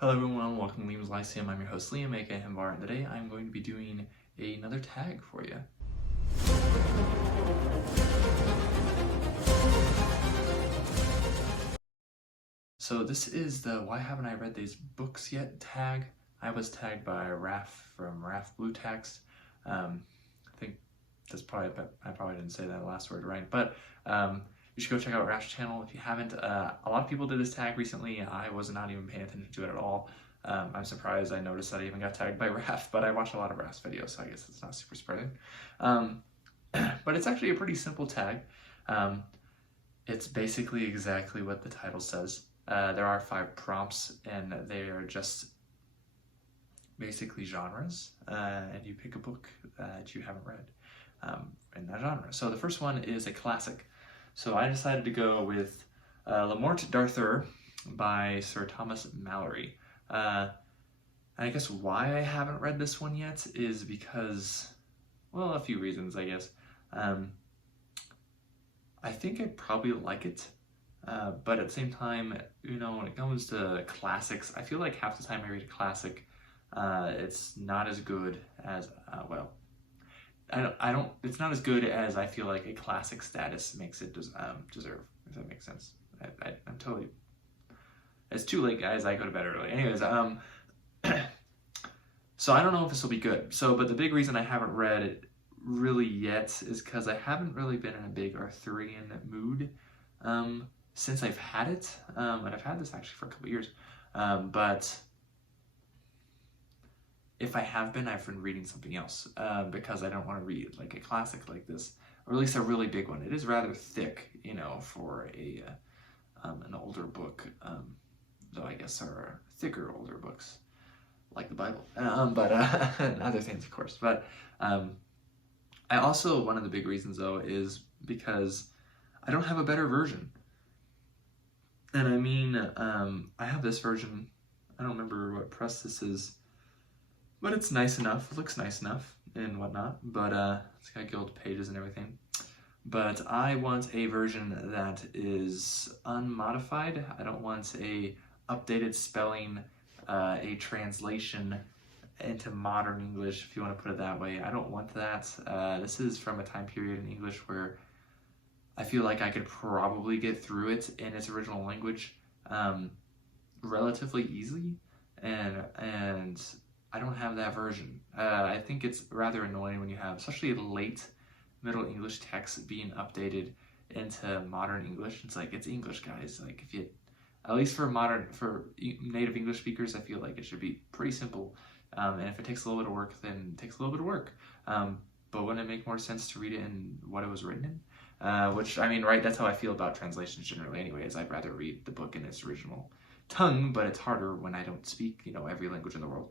Hello everyone, welcome to Liam's Lyceum. I'm your host Liam, aka Himbar, and today I'm going to be doing another tag for you. So this is the Why Haven't I Read These Books Yet tag. I was tagged by Raph from Raph Blue Text. I think that's probably, I probably didn't say that last word right, but you should go check out Raph's channel if you haven't. A lot of people did this tag recently. I was not even paying attention to it at all. I'm surprised I noticed that I even got tagged by Raph, but I watch a lot of Raph's videos, so I guess it's not super surprising. But it's actually a pretty simple tag. It's basically exactly what the title says. There are 5 prompts, and they are just basically genres, and you pick a book that you haven't read in that genre. So the first one is a classic. So I decided to go with Lamorte d'Arthur by Sir Thomas Malory. And I guess why I haven't read this one yet is because, well, a few reasons, I guess. I think I'd probably like it, but at the same time, you know, when it comes to classics, I feel like half the time I read a classic, it's not as good as, well, it's not as good as I feel like a classic status makes it deserve, if that makes sense. I'm totally, it's too late, guys, I go to bed early. Anyways, so I don't know if this will be good. So, but the big reason I haven't read it really yet is because I haven't really been in a big Arthurian mood since I've had it, and I've had this actually for a couple years, but if I have been, I've been reading something else because I don't want to read like a classic like this, or at least a really big one. It is rather thick, you know, for a an older book, though I guess there are thicker older books like the Bible, but and other things, of course. But I also, one of the big reasons though is because I don't have a better version. And I mean, I have this version, I don't remember what press this is, but it's nice enough, it looks nice enough and whatnot, but it's got gilt pages and everything. But I want a version that is unmodified. I don't want a updated spelling, a translation into modern English, if you want to put it that way. I don't want that. This is from a time period in English where I feel like I could probably get through it in its original language relatively easily, and I don't have that version. I think it's rather annoying when you have, especially late Middle English text being updated into modern English. It's like, it's English, guys. Like, if you, at least for native English speakers, I feel like it should be pretty simple. And if it takes a little bit of work, then it takes a little bit of work. But wouldn't it make more sense to read it in what it was written in? Which, I mean, right, that's how I feel about translations generally anyways. I'd rather read the book in its original tongue, but it's harder when I don't speak, you know, every language in the world.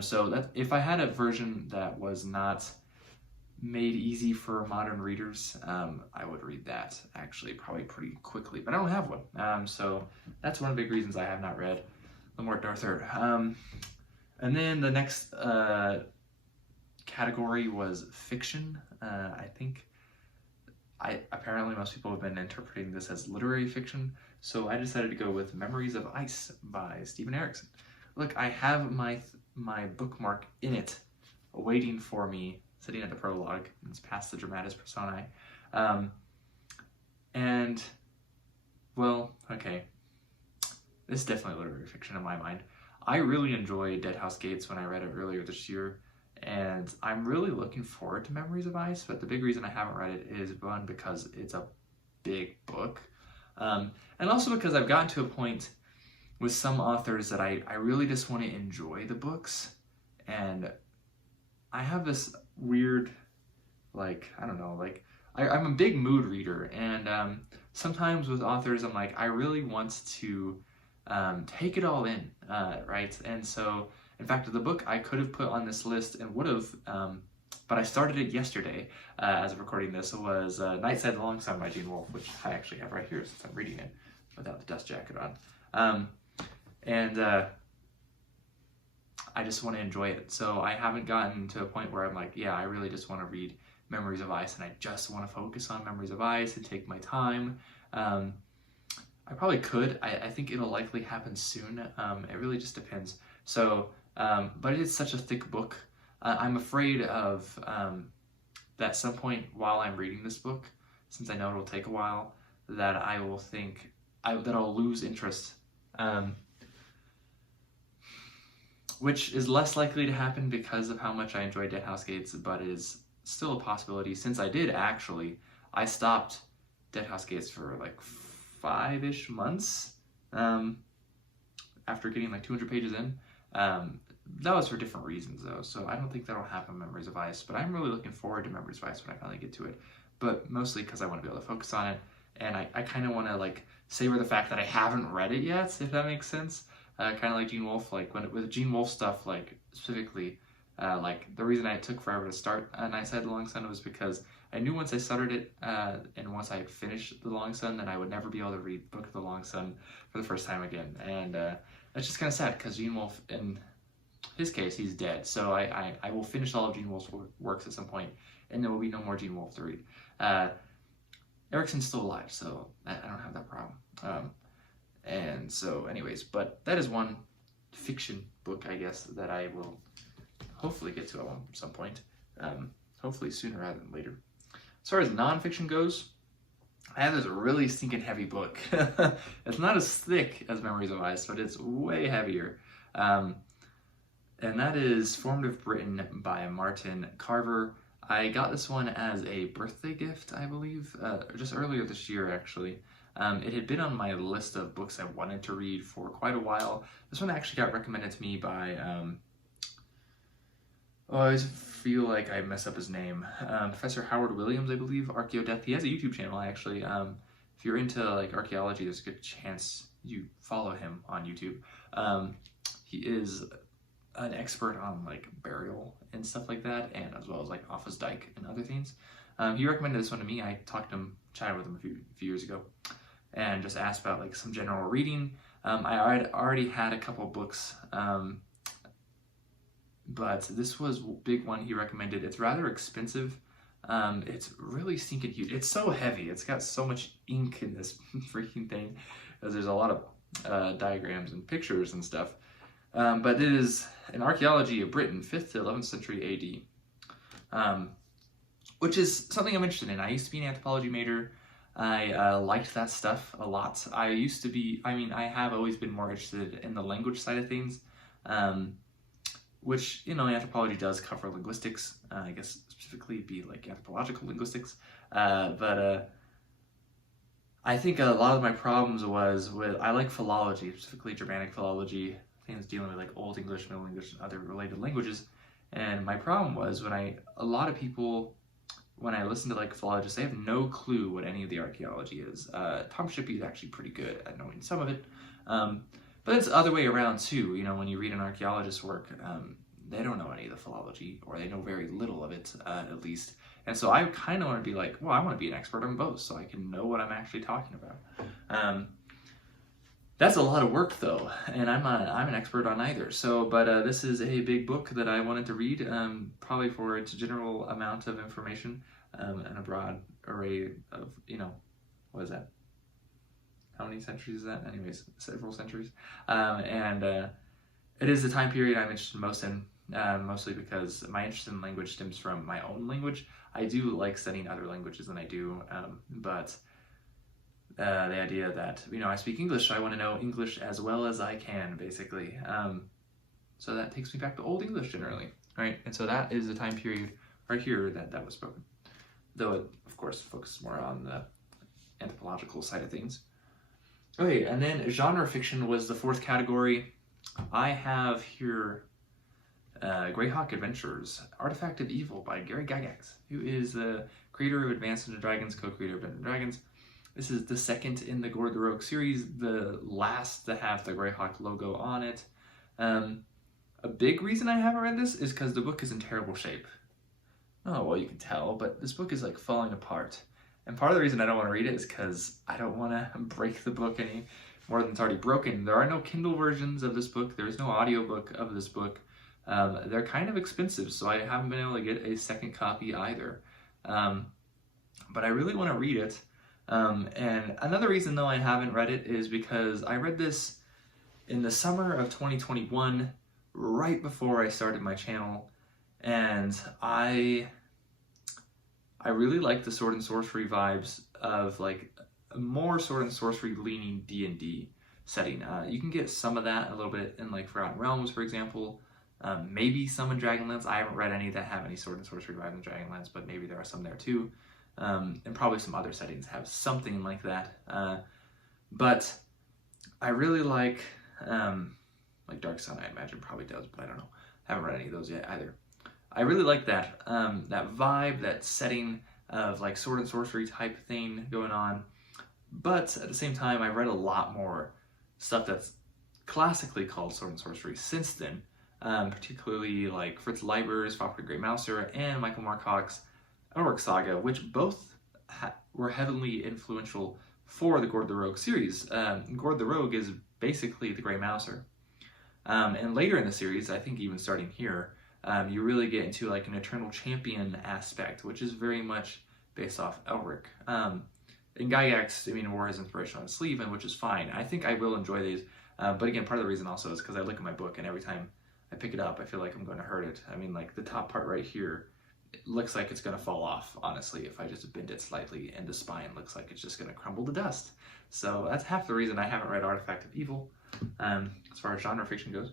So that if I had a version that was not made easy for modern readers, I would read that actually probably pretty quickly, but I don't have one. So that's one of the big reasons I have not read Lamorte d'Arthur. And then the next category was fiction. I think apparently most people have been interpreting this as literary fiction, so I decided to go with Memories of Ice by Stephen Erickson. Look, I have my bookmark in it waiting for me, sitting at the prologue. It's past the Dramatis Personae. And, well, okay, this is definitely literary fiction in my mind. I really enjoyed Dead House Gates when I read it earlier this year, and I'm really looking forward to Memories of Ice, but the big reason I haven't read it is, one, because it's a big book, and also because I've gotten to a point with some authors that I really just want to enjoy the books, and I have this weird, like, I don't know, like, I'm a big mood reader, and sometimes with authors I'm like, I really want to take it all in, right? And so, in fact, the book I could have put on this list and would have, but I started it yesterday as of recording this, was Night Side Long Sun by Gene Wolfe, which I actually have right here since I'm reading it without the dust jacket on. And I just want to enjoy it. So I haven't gotten to a point where I'm like, yeah, I really just want to read Memories of Ice, and I just want to focus on Memories of Ice and take my time. I probably could. I think it'll likely happen soon. It really just depends. So, but it is such a thick book. I'm afraid of that at some point while I'm reading this book, since I know it'll take a while, that I will think that I'll lose interest, which is less likely to happen because of how much I enjoy Dead House Gates, but is still a possibility. Since I stopped Dead House Gates for like 5-ish months after getting like 200 pages in. That was for different reasons though, so I don't think that'll happen in Memories of Ice, but I'm really looking forward to Memories of Ice when I finally get to it, but mostly because I want to be able to focus on it, and I kind of want to like savor the fact that I haven't read it yet, if that makes sense. Kind of like Gene Wolfe, like with Gene Wolfe stuff, like specifically, like the reason I took forever to start Night Side of the Long Sun was because I knew once I started it, and once I had finished The Long Sun, then I would never be able to read Book of the Long Sun for the first time again, and that's just kind of sad, because Gene Wolfe, in his case, he's dead, so I will finish all of Gene Wolfe's works at some point, and there will be no more Gene Wolfe to read. Erickson's still alive, so I don't have that problem. And so anyways, but that is one fiction book, I guess, that I will hopefully get to at some point. Hopefully sooner rather than later. As far as nonfiction goes, I have this really stinking heavy book. It's not as thick as Memories of Ice, but it's way heavier. And that is Formative Britain by Martin Carver. I got this one as a birthday gift, I believe, just earlier this year, actually. It had been on my list of books I wanted to read for quite a while. This one actually got recommended to me by, I always feel like I mess up his name. Professor Howard Williams, I believe, Archaeodeath. He has a YouTube channel, actually. If you're into like archaeology, there's a good chance you follow him on YouTube. He is an expert on like burial and stuff like that, and as well as like Offa's Dyke and other things. He recommended this one to me. I talked to him, chatted with him a few years ago, and just asked about like some general reading. I already had a couple books, but this was a big one he recommended. It's rather expensive. It's really stinking huge. It's so heavy. It's got so much ink in this freaking thing, because there's a lot of diagrams and pictures and stuff. But it is an archaeology of Britain, 5th to 11th century AD, which is something I'm interested in. I used to be an anthropology major. I liked that stuff a lot. I have always been more interested in the language side of things, which, anthropology does cover linguistics, I guess specifically be like anthropological linguistics, but I think a lot of my problems was I like philology, specifically Germanic philology, things dealing with like Old English, Middle English, and other related languages, and my problem was when I listen to like philologists, they have no clue what any of the archaeology is. Tom Shippey is actually pretty good at knowing some of it, but it's the other way around too. When you read an archaeologist's work, they don't know any of the philology, or they know very little of it, at least. And so I kind of want to be like, well, I want to be an expert on both, so I can know what I'm actually talking about. That's a lot of work though, and I'm an expert on either. So, but this is a big book that I wanted to read, probably for its general amount of information, and a broad array of, what is that? How many centuries is that? Anyways, several centuries. And it is the time period I'm interested most in, mostly because my interest in language stems from my own language. I do like studying other languages than I do, but the idea that, I speak English, so I want to know English as well as I can, basically. So that takes me back to Old English generally, right? And so that is the time period right here that was spoken. Though it, of course, focuses more on the anthropological side of things. Okay, and then genre fiction was the fourth category. I have here Greyhawk Adventures, Artifact of Evil by Gary Gygax, who is the creator of Advanced Dungeons & Dragons, co-creator of Dungeons & Dragons. This is the second in the Gore the Rogue series, the last to have the Greyhawk logo on it. A big reason I haven't read this is because the book is in terrible shape. Oh, well, you can tell, but this book is like falling apart. And part of the reason I don't want to read it is because I don't want to break the book any more than it's already broken. There are no Kindle versions of this book. There is no audiobook of this book. They're kind of expensive, so I haven't been able to get a second copy either. But I really want to read it. And another reason, though, I haven't read it is because I read this in the summer of 2021, right before I started my channel, and I really like the sword and sorcery vibes of like a more sword and sorcery leaning D&D setting. You can get some of that a little bit in like Forgotten Realms, for example. Maybe some in Dragonlance. I haven't read any that have any sword and sorcery vibe in Dragonlance, but maybe there are some there too. And probably some other settings have something like that. But I really like Dark Sun, I imagine probably does, but I don't know. I haven't read any of those yet either. I really like that that vibe, that setting of like sword and sorcery type thing going on. But at the same time, I read a lot more stuff that's classically called sword and sorcery since then, particularly like Fritz Leiber's Fafhrd Grey Mouser and Michael Moorcock's Elric Saga, which both were heavily influential for the Gord the Rogue series. Gord the Rogue is basically the Grey Mouser. And later in the series, I think even starting here, you really get into like an Eternal Champion aspect, which is very much based off Elric. In Gygax, I mean, wore his inspiration on his sleeve, and which is fine. I think I will enjoy these. But again, part of the reason also is because I look at my book, and every time I pick it up, I feel like I'm going to hurt it. I mean, like the top part right here, it looks like it's going to fall off, honestly, if I just bend it slightly, and the spine looks like it's just going to crumble to dust. So that's half the reason I haven't read Artifact of Evil, as far as genre fiction goes.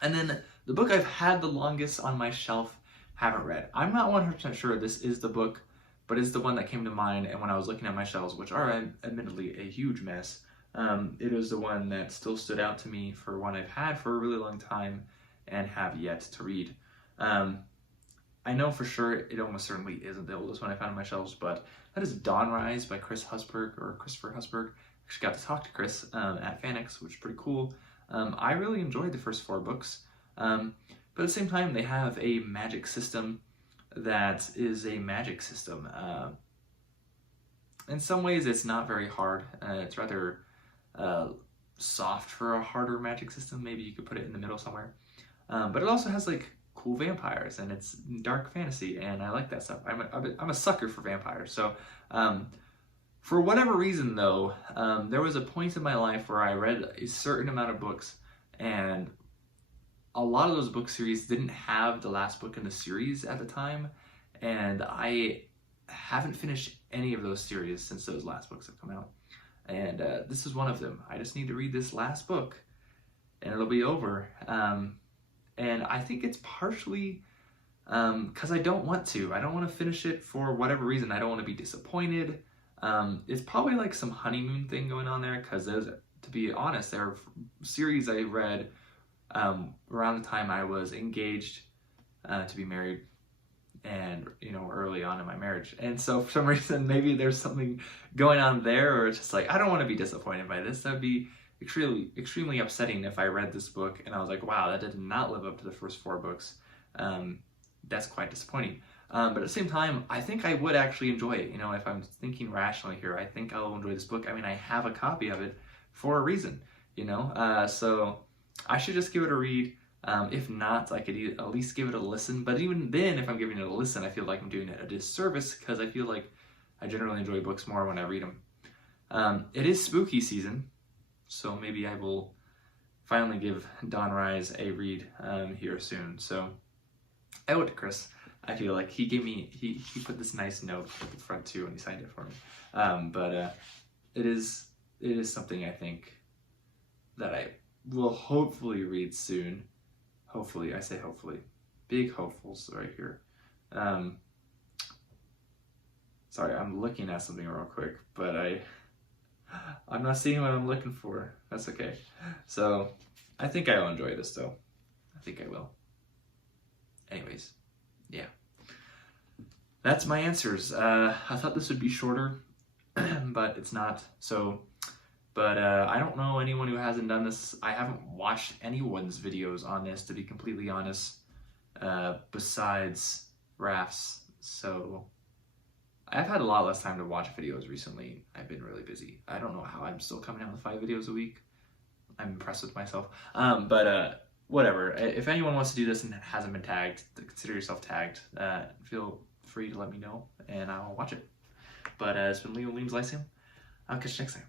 And then the book I've had the longest on my shelf, haven't read. I'm not 100% sure this is the book, but it's the one that came to mind, and when I was looking at my shelves, which are admittedly a huge mess, it was the one that still stood out to me for one I've had for a really long time and have yet to read. I know for sure it almost certainly isn't the oldest one I found on my shelves, but that is Dawnrise by Christopher Husberg. Actually got to talk to Chris at Fanix, which is pretty cool. I really enjoyed the first 4 books, but at the same time, they have a magic system that is a magic system. In some ways, it's not very hard. It's rather soft for a harder magic system. Maybe you could put it in the middle somewhere. But it also has like cool vampires, and it's dark fantasy, and I like that stuff. I'm a sucker for vampires. So for whatever reason, though, there was a point in my life where I read a certain amount of books, and a lot of those book series didn't have the last book in the series at the time, and I haven't finished any of those series since those last books have come out. And this is one of them. I just need to read this last book, and it'll be over. And I think it's partially because I don't want to. I don't want to finish it for whatever reason. I don't want to be disappointed. It's probably like some honeymoon thing going on there, because those, to be honest, there are series I read around the time I was engaged to be married, and early on in my marriage. And so for some reason, maybe there's something going on there, or it's just like, I don't want to be disappointed by this. That'd be extremely upsetting if I read this book and I was like, wow, that did not live up to the first 4 books. That's quite disappointing. But at the same time, I think I would actually enjoy it. If I'm thinking rationally here, I think I'll enjoy this book. I mean, I have a copy of it for a reason, so I should just give it a read. If not, I could at least give it a listen. But even then, if I'm giving it a listen, I feel like I'm doing it a disservice, because I feel like I generally enjoy books more when I read them. It is spooky season, so maybe I will finally give Dawnrise a read here soon. So I owe it to Chris. I feel like he gave me, he put this nice note at the front too, and he signed it for me. But it is something I think that I will hopefully read soon. Hopefully, I say hopefully. Big hopefuls right here. Sorry, I'm looking at something real quick, but I'm not seeing what I'm looking for. That's okay. So I think I'll enjoy this though. I think I will. Anyways, yeah. That's my answers. I thought this would be shorter, but it's not. So, but I don't know anyone who hasn't done this. I haven't watched anyone's videos on this, to be completely honest, besides Raph's. So I've had a lot less time to watch videos recently. I've been really busy. I don't know how I'm still coming out with 5 videos a week. I'm impressed with myself. But whatever. If anyone wants to do this and hasn't been tagged, consider yourself tagged. Feel free to let me know, and I'll watch it. But it's been Leo Liam's Lyceum. I'll catch you next time.